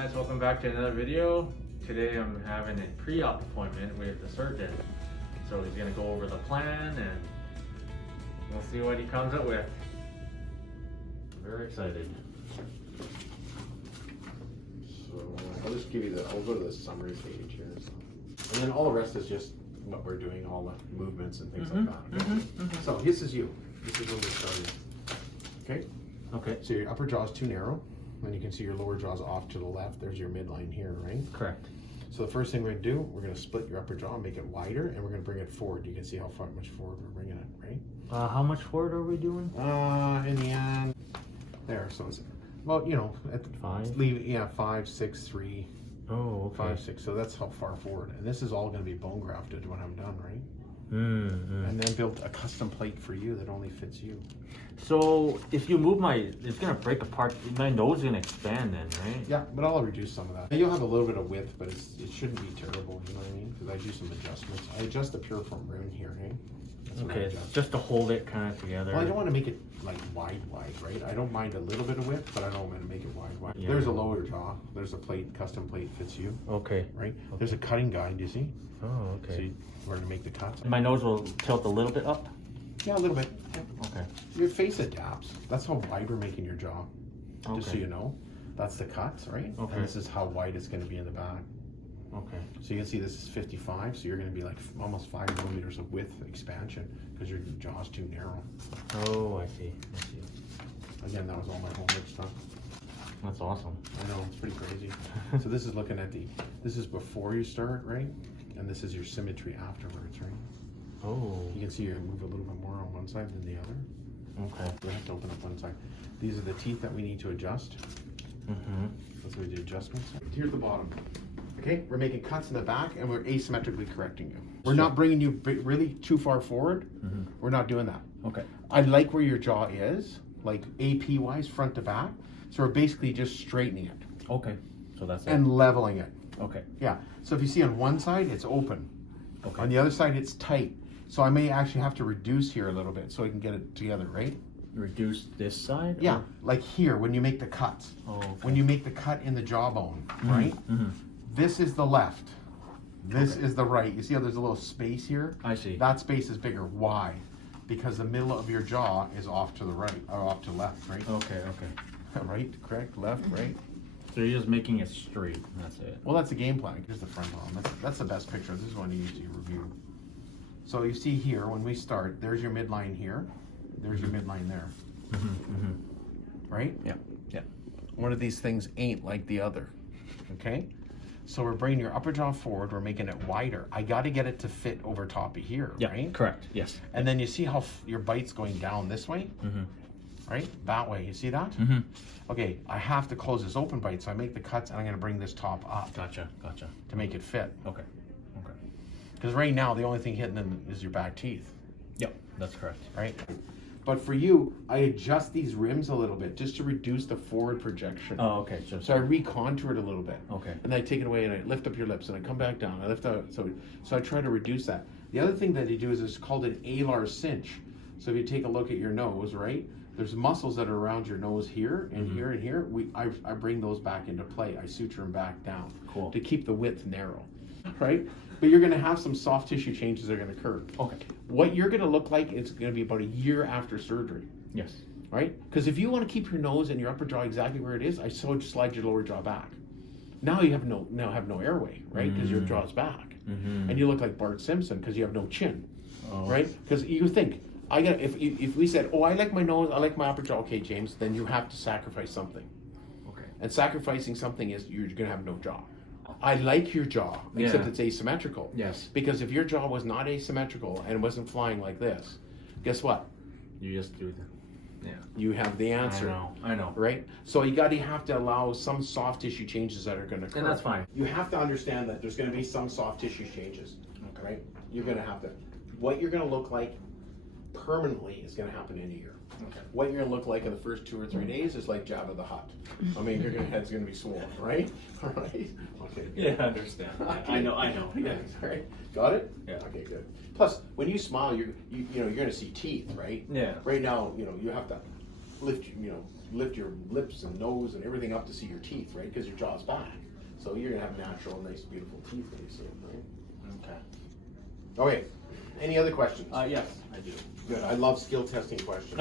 guys, welcome back to another video. Today I'm having a pre-op appointment with the surgeon. So he's going to go over the plan and we'll see what he comes up with. I'm very excited. So I'll just give you I'll go to the summary page here. And then all the rest is just what we're doing, all the movements and things like that. So this is you. This is where we're starting. Okay? Okay. So your upper jaw is too narrow. And you can see your lower jaw's off to the left. There's your midline here, right? Correct. So the first thing we're going to do, we're going to split your upper jaw, make it wider, and we're going to bring it forward. You can see how much forward we're bringing it, right? How much forward are we doing? In the end, there. So it's about, at the 5? Leave, 5, 6, 3. Oh, okay. 5, 6. So that's how far forward. And this is all going to be bone grafted when I'm done, right? And then built a custom plate for you that only fits you. So if you move it's gonna break apart. My nose is gonna expand then, right? Yeah, but I'll reduce some of that. And you'll have a little bit of width, but it shouldn't be terrible, you know what I mean? Because I do some adjustments. I adjust the piriform rim here, eh? Okay, just to hold it kind of together. Well, I don't want to make it like wide, right? I don't mind a little bit of width, but I don't want to make it wide. Yeah. There's a lower jaw. There's a plate, custom plate fits you. Okay. Right? Okay. There's a cutting guide, you see? Oh, okay. So we're going to make the cuts. My nose will tilt a little bit up? Yeah, a little bit. Yeah. Okay. Your face adapts. That's how wide we're making your jaw. Okay. Just so you know. That's the cuts, right? Okay. And this is how wide it's going to be in the back. Okay. So you can see this is 55, so you're going to be like almost 5 millimeters of width expansion because your jaw's too narrow. Oh, I see. Again, that was all my homework stuff. That's awesome. I know, it's pretty crazy. So this is looking at this is before you start, right? And this is your symmetry afterwards, right? Oh. You can see you move a little bit more on one side than the other. Okay. We have to open up one side. These are the teeth that we need to adjust. That's where we do adjustments. Here's the bottom. Okay, we're making cuts in the back and we're asymmetrically correcting you. We're not bringing you really too far forward. We're not doing that. Okay. I like where your jaw is, like AP wise, front to back. So we're basically just straightening it. Okay. So that's it. And leveling it. Okay. Yeah. So if you see on one side, it's open. Okay. On the other side, it's tight. So I may actually have to reduce here a little bit so I can get it together, right? Reduce this side? Yeah. Like here, when you make the cuts. Oh, okay. When you make the cut in the jawbone, right? This is the left. This is the right. You see how there's a little space here? I see. That space is bigger. Why? Because the middle of your jaw is off to the right, or off to left, right? Okay. Right, correct, left, right. So you're just making it straight. That's it. Well, that's the game plan. Here's the front arm. That's the best picture. This is one you usually review. So you see here, when we start, there's your midline here. There's your midline there. Right? Yeah. One of these things ain't like the other. Okay? So we're bringing your upper jaw forward. We're making it wider. I got to get it to fit over top of here, right? Correct. Yes. And then you see how your bite's going down this way? Right? That way. You see that? Okay, I have to close this open bite, so I make the cuts, and I'm going to bring this top up. Gotcha. To make it fit. Okay. Because right now, the only thing hitting them is your back teeth. Yep, that's correct. Right? But for you, I adjust these rims a little bit just to reduce the forward projection. Oh, okay. So I recontour it a little bit. Okay. And then I take it away and I lift up your lips and I come back down. I lift up. So I try to reduce that. The other thing that they do is it's called an alar cinch. So if you take a look at your nose, right? There's muscles that are around your nose here and here and here. I bring those back into play. I suture them back down. Cool. To keep the width narrow, right? But you're going to have some soft tissue changes that are going to occur. Okay. What you're going to look like, it's going to be about a year after surgery. Yes. Right? Because if you want to keep your nose and your upper jaw exactly where it is, I slide your lower jaw back. Now you have no airway, right? Because your jaw's back, and you look like Bart Simpson because you have no chin, right? Because you think if we said, oh, I like my nose, I like my upper jaw, okay, James, then you have to sacrifice something. Okay. And sacrificing something is you're going to have no jaw. I like your jaw, except it's asymmetrical. Yes. Because if your jaw was not asymmetrical and wasn't flying like this, guess what? You just do that. Yeah. You have the answer. I know. Right? So you have to allow some soft tissue changes that are going to occur. And that's fine. You have to understand that there's going to be some soft tissue changes. Okay. Right? You're going to have to. What you're going to look like permanently is going to happen in a year. Okay. What you're going to look like in the first 2 or 3 days is like Jabba the Hutt. I mean, your head's going to be swollen, right? All right? Okay. Yeah, I understand. Okay. I know. Yeah. All right. Got it? Yeah. Okay, good. Plus, when you smile, you're going to see teeth, right? Yeah. Right now, you have to lift your lips and nose and everything up to see your teeth, right? Because your jaw's back. So you're gonna have natural, nice, beautiful teeth pretty soon, right? Okay. Okay. Any other questions? Yes, I do. Good. I love skill testing questions.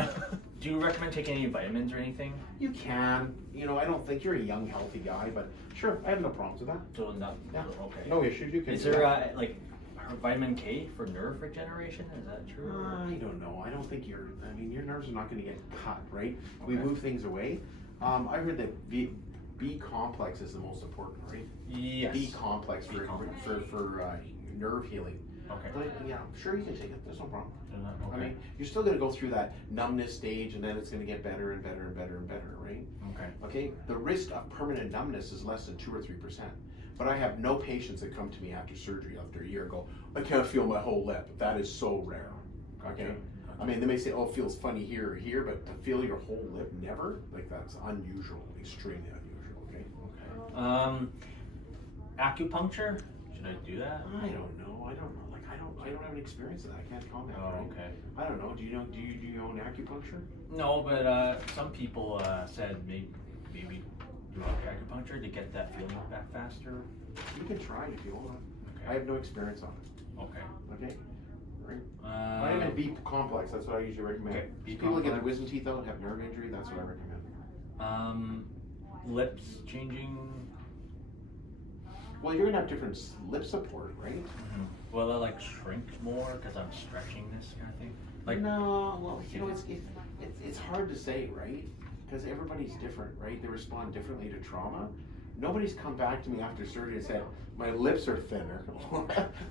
Do you recommend taking any vitamins or anything? You can. I don't think you're a young, healthy guy, but sure, I have no problems with that. So not, Yeah. okay. No issues. You can. Is do there that. vitamin K for nerve regeneration? Is that true? I don't know. I don't think your nerves are not going to get cut, right? We Okay. move things away. I heard that B complex is the most important, right? Yes. B complex for nerve healing. Okay. But yeah, sure you can take it. There's no problem. Okay. I mean, you're still going to go through that numbness stage, and then it's going to get better and better and better and better, right? Okay. Okay. The risk of permanent numbness is less than 2 or 3%. But I have no patients that come to me after surgery after a year and go, I can't feel my whole lip. That is so rare. Okay. I mean, they may say, oh, it feels funny here or here, but to feel your whole lip, never. Like that's unusual, extremely unusual. Okay. Okay. Acupuncture? Should I do that? I don't know. I don't know. Like I don't have any experience in that. I can't comment. Oh, right? okay. I don't know. Do you own acupuncture? No, but some people said maybe do acupuncture to get that feeling back faster. You can try it if you want. Okay. I have no experience on it. Okay. Okay. Right. Vitamin B complex. That's what I usually recommend. Okay, B People that get their complex. wisdom teeth out, have nerve injury. That's what I recommend. Lips changing. Well, you're gonna have different lip support, right? Will it like shrink more because I'm stretching this kind of thing? Like No. Well, it's hard to say, right? Because everybody's different, right? They respond differently to trauma. Nobody's come back to me after surgery and said, my lips are thinner.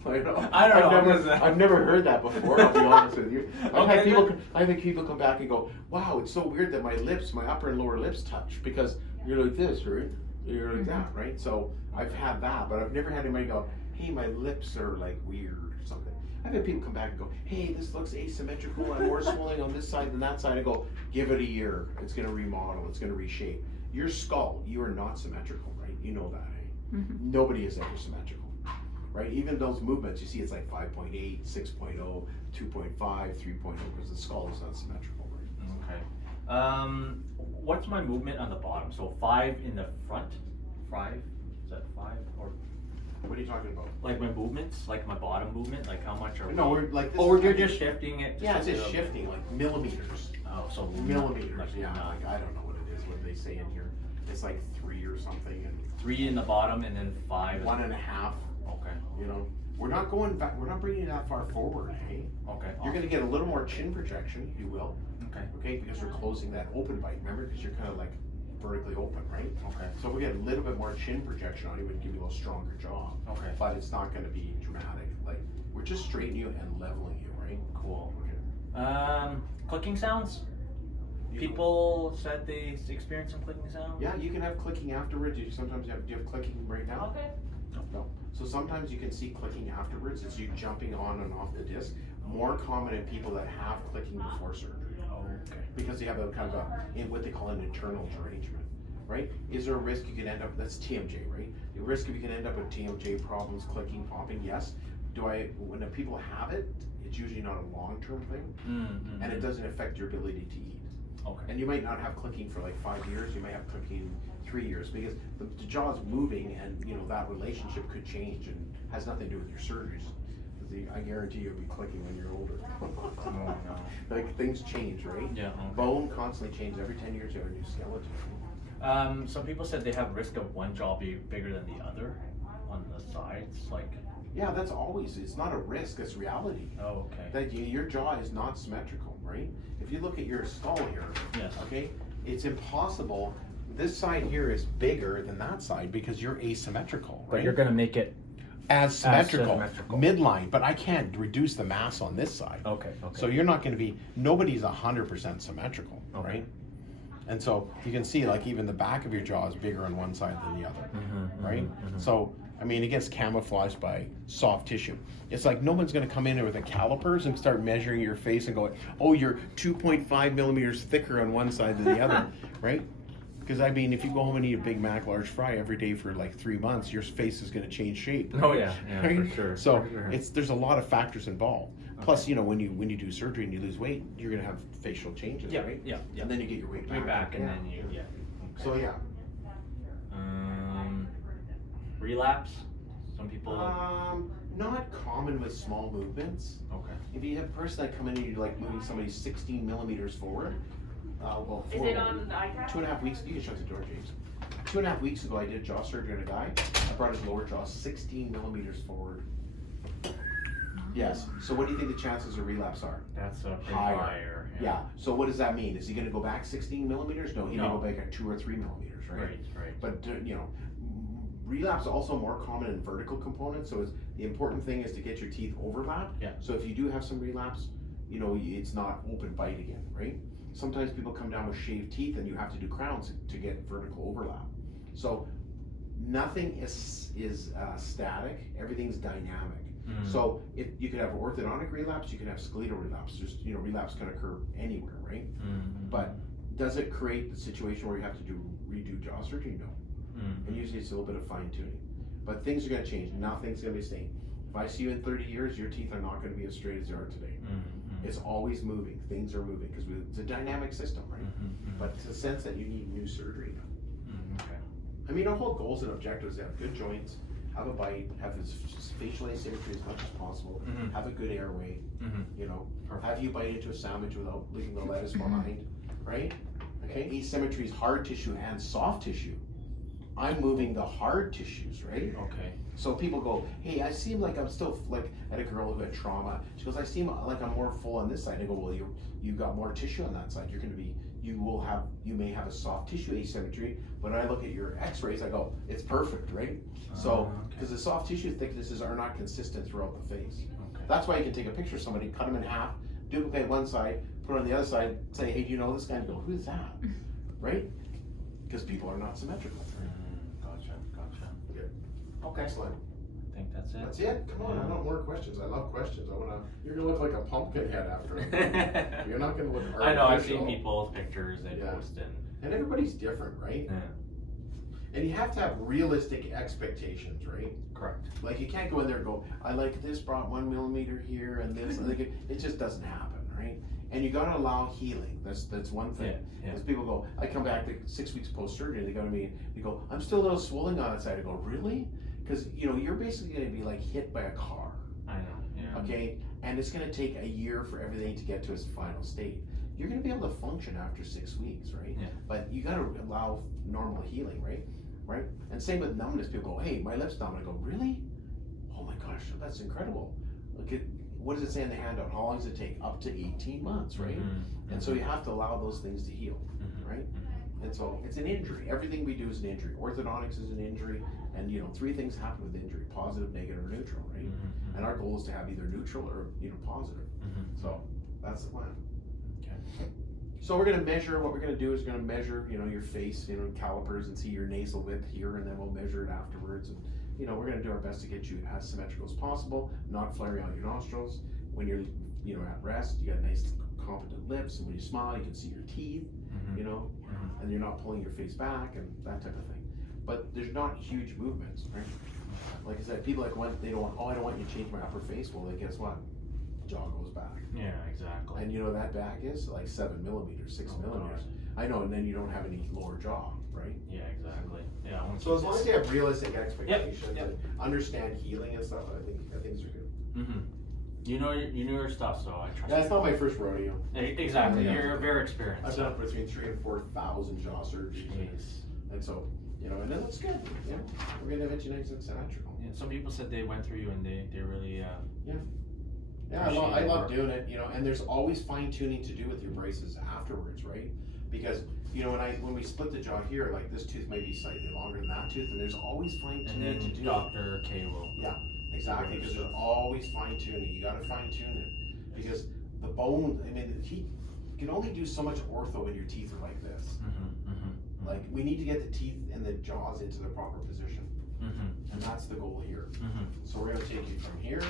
I don't know. I've never heard that before, I'll be honest with you. I've had people come back and go, wow, it's so weird that my upper and lower lips touch because you're like this, right? You're like that, right? So I've had that, but I've never had anybody go, hey, my lips are like weird or something. I've had people come back and go, hey, this looks asymmetrical. I'm more swelling on this side than that side. I go, give it a year. It's going to remodel. It's going to reshape. Your skull, you are not symmetrical, right? You know that, eh? Mm-hmm. Nobody is ever symmetrical, right? Even those movements, you see it's like 5.8, 6.0, 2.5, 3.0, because the skull is not symmetrical, right? Okay. What's my movement on the bottom? So 5 in the front? 5? Is that 5? Or What are you talking about? like my movements? Like my bottom movement? Like how much are No, we're like this. Oh, is you're like- just shifting it? Yeah, it's a just little- shifting, like millimeters. Oh, so Millimeters, like, yeah. Like, I don't know what it is, what they say in here. It's like 3 or something, and 3 in the bottom and then 5. 1.5. Okay. You know, we're not going back. We're not bringing it that far forward. Hey, Okay. you're going to get a little more chin projection. You will. Okay. Okay, because we're closing that open bite. Remember, because you're kind of like vertically open, right? Okay. So we get a little bit more chin projection on you, would give you a little stronger jaw. Okay. But it's not going to be dramatic. Like we're just straightening you and leveling you, right? Cool. Okay. Clicking sounds? People said they experienced some clicking sounds? Yeah, you can have clicking afterwards. Sometimes do you have clicking right now? Okay. No. So sometimes you can see clicking afterwards. It's you jumping on and off the disc. More common in people that have clicking before surgery. Okay. Because you have a kind of what they call an internal derangement, right? Is there a risk you can end up, that's TMJ, right? The risk if you can end up with TMJ problems, clicking, popping, yes. When the people have it, it's usually not a long-term thing, Mm-hmm. and it doesn't affect your ability to eat. Okay. And you might not have clicking for like 5 years, you may have clicking 3 years, because the jaw is moving, and that relationship could change and has nothing to do with your surgeries. I guarantee you'll be clicking when you're older. Oh, no. Like things change, right? Yeah. Okay. Bone constantly changes. Every 10 years you have a new skeleton. Some people said they have risk of one jaw being bigger than the other on the sides, like. Yeah, that's always, it's not a risk, it's reality. Oh, okay. That your jaw is not symmetrical, right? If you look at your skull here, Yes. okay, it's impossible. This side here is bigger than that side because you're asymmetrical, right? But you're gonna make it. as symmetrical, symmetrical. midline, but I can't reduce the mass on this side. Okay. Okay. So you're not going to be, nobody's 100% symmetrical, Okay. right? And so you can see like even the back of your jaw is bigger on one side than the other, right? So, I mean, it gets camouflaged by soft tissue. It's like no one's going to come in with a calipers and start measuring your face and go, oh, you're 2.5 millimeters thicker on one side than the other, right? Because I mean, if you go home and eat a Big Mac large fry every day for like 3 months, your face is going to change shape. Oh yeah, Right? for sure. So for sure. there's a lot of factors involved. Plus, when you do surgery and you lose weight, you're gonna have facial changes, Yeah, right? yeah. And then you get your weight Way back, and yeah. then you, yeah. Okay. So yeah. Relapse. Some people. Not common with small movements. Okay. If you have a person that come in and you're like moving somebody 16 millimeters forward, Is it on the iPad? 2.5 weeks, you can shut the door, James. 2.5 weeks ago, I did jaw surgery on a guy. I brought his lower jaw 16 millimeters forward. Yes. So what do you think the chances of relapse are? That's a pretty Higher. higher. Yeah. So what does that mean? Is he going to go back 16 millimeters? No, he's going No. to go back at 2 or 3 millimeters, right? Right. But relapse is also more common in vertical components. So the important thing is to get your teeth overlapped. Yeah. So if you do have some relapse, it's not open bite again, right? Sometimes people come down with shaved teeth and you have to do crowns to get vertical overlap. So nothing is static. Everything's dynamic. So you could have orthodontic relapse, you could have skeletal relapse. Just relapse can occur anywhere, right? But does it create the situation where you have to redo jaw surgery? No. And usually it's a little bit of fine tuning. But things are going to change. Nothing's going to be the same. If I see you in 30 years, your teeth are not going to be as straight as they are today. It's always moving. Things are moving because it's a dynamic system, right? But it's a sense that you need new surgery now. Okay. I mean, our whole goals and objectives: have good joints, have a bite, have as facial asymmetry as much as possible, have a good airway. Have you bite into a sandwich without leaving the lettuce behind, right? Okay. Asymmetry is hard tissue and soft tissue. I'm moving the hard tissues, right? Okay. So people go, hey, I seem like I'm still like at a girl who had trauma. She goes, I seem like I'm more full on this side. I go, well, you got more tissue on that side. You may have a soft tissue asymmetry, but when I look at your X-rays, I go, it's perfect, right? So, because the soft tissue thicknesses are not consistent throughout the face. Okay. That's why you can take a picture of somebody, cut them in half, duplicate one side, put it on the other side, say, hey, do you know this guy? And go, who is that? Right? Because people are not symmetrical. Gotcha. Good. Okay. Excellent. I think that's it. That's it. Come on, I want more questions. I love questions. You're gonna look like a pumpkin head after it. You're not gonna look artificial. I know. I've seen people's pictures they post in. And everybody's different, right? Yeah. And you have to have realistic expectations, right? Correct. Like you can't go in there and go, I like this, brought 1 millimeter here and this. And it just doesn't happen, right? And you gotta allow healing. That's one thing. Yeah. Because people go, I come back 6 weeks post surgery, they go to me, they go, I'm still a little swollen on that side. I go, really? Because you're basically gonna be like hit by a car. I know. Yeah. Okay, and it's gonna take a year for everything to get to its final state. You're gonna be able to function after 6 weeks, right? Yeah. But you gotta allow normal healing, right? And same with numbness. People go, hey, my lip's numb. I go, really? Oh my gosh, that's incredible. Look at, what does it say in the handout? How long does it take? Up to 18 months, right? And so you have to allow those things to heal, right? And so it's an injury. Everything we do is an injury. Orthodontics is an injury, and 3 things happen with injury: positive, negative, or neutral, right? And our goal is to have either neutral or positive. So that's the plan. Okay. So we're gonna measure. What we're gonna do is we're gonna measure, your face, calipers, and see your nasal width here, and then we'll measure it afterwards. And we're gonna do our best to get you as symmetrical as possible, not flaring out your nostrils. When you're, at rest, you got nice, competent lips, and when you smile, you can see your teeth, and you're not pulling your face back and that type of thing. But there's not huge movements, right? Like I said, people I don't want you to change my upper face. Well, then guess what? Jaw goes back. Yeah, exactly. And that back is like 7 millimeters, 6 millimeters. God. I know, and then you don't have any lower jaw, right? Yeah, exactly. Yeah. So as long as you have realistic expectations Yep. and understand healing and stuff, I think things are good. You know your stuff, so I trust. That's not my first rodeo. Exactly. Yeah. You're very experienced. I've done between 3,000 and 4,000 jaw surgeries. Jeez. And so, and it looks good. We're gonna have it nice and symmetrical. Yeah, some people said they went through you and they really Yeah, I love doing it, and there's always fine tuning to do with your braces afterwards, right? Because when we split the jaw here, like this tooth might be slightly longer than that tooth, and there's always fine and tuning to then do. Dr. K will. Yeah, exactly, because there's always fine tuning. You gotta fine tune it because the bone. I mean, he can only do so much ortho when your teeth are like this. Like we need to get the teeth and the jaws into their proper position, and that's the goal here. So we're gonna take you from here.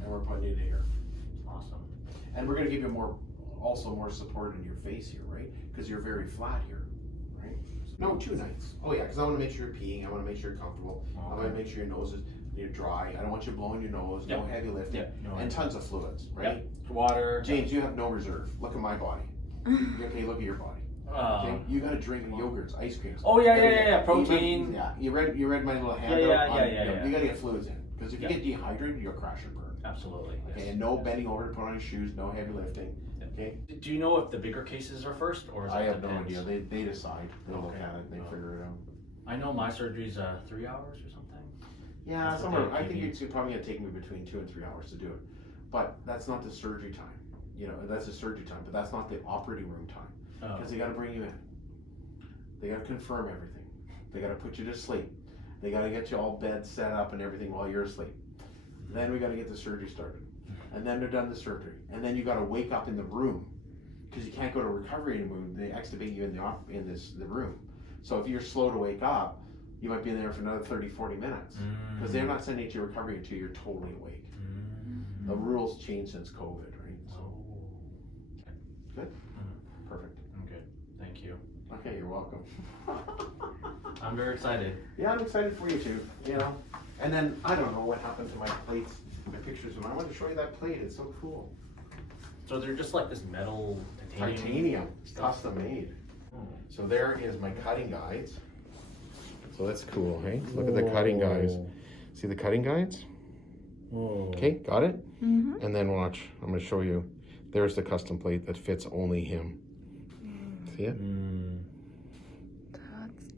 And we're putting it here. Awesome. And we're going to give you more support in your face here, right? Because you're very flat here, right? No, 2 nights. Oh yeah, because I want to make sure you're peeing. I want to make sure you're comfortable. I want to make sure your nose is You're dry. I don't want you blowing your nose. No Yep. heavy lifting. Yep, no and heavy. tons of fluids, right? Yep. Water. James, you have no reserve. Look at my body. Okay, look at your body. Okay, you gotta drink yogurts, ice creams. Oh yeah, everything. yeah. Protein. Even, yeah, you read my little handout. Yeah. You gotta get fluids in because if you Yeah. get dehydrated, you'll crash and burn. Absolutely. Okay, Yes. and no bending over to put on your shoes, no heavy lifting. Okay, Do you know if the bigger cases are first, or is I it have no depends? idea. They decide. They'll look Okay. at it and they figure it out. I know my surgery's 3 hours or something. Yeah, That's what somewhere. they I think give you. it's probably gonna take me between 2 and 3 hours to do it, but that's not the surgery time. You know, that's the surgery time, but that's not the operating room time Oh. because they gotta bring you in. They gotta confirm everything. They gotta put you to sleep. They gotta get you all bed set up and everything while you're asleep. Then we gotta get the surgery started, and then they're done the surgery, and then you gotta wake up in the room because you can't go to recovery anymore. They extubate you in the room. So if you're slow to wake up, you might be in there for another 30, 40 minutes because they're not sending you to recovery until you're totally awake. The rules changed since COVID, right? So, good? Perfect. I'm good. Thank you. Okay, you're welcome. I'm very excited. Yeah, I'm excited for you too, you know. And then, I don't know what happened to my plates, my pictures, and I wanted to show you that plate. It's so cool. So they're just like this metal Titanium, stuff. custom made. Oh. So there is my cutting guides. So that's cool, hey? Look at the cutting guides. See the cutting guides? Okay, got it? Mm-hmm. And then watch, I'm gonna show you. There's the custom plate that fits only him. See it? That's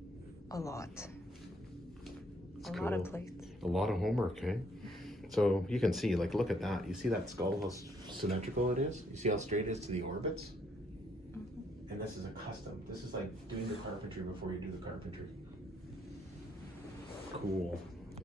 a lot. It's A lot of cool. plates. A lot of homework, eh? So you can see, like, look at that. You see that skull, how symmetrical it is? You see how straight it is to the orbits? And this is a custom. This is like doing the carpentry before you do the carpentry. Cool.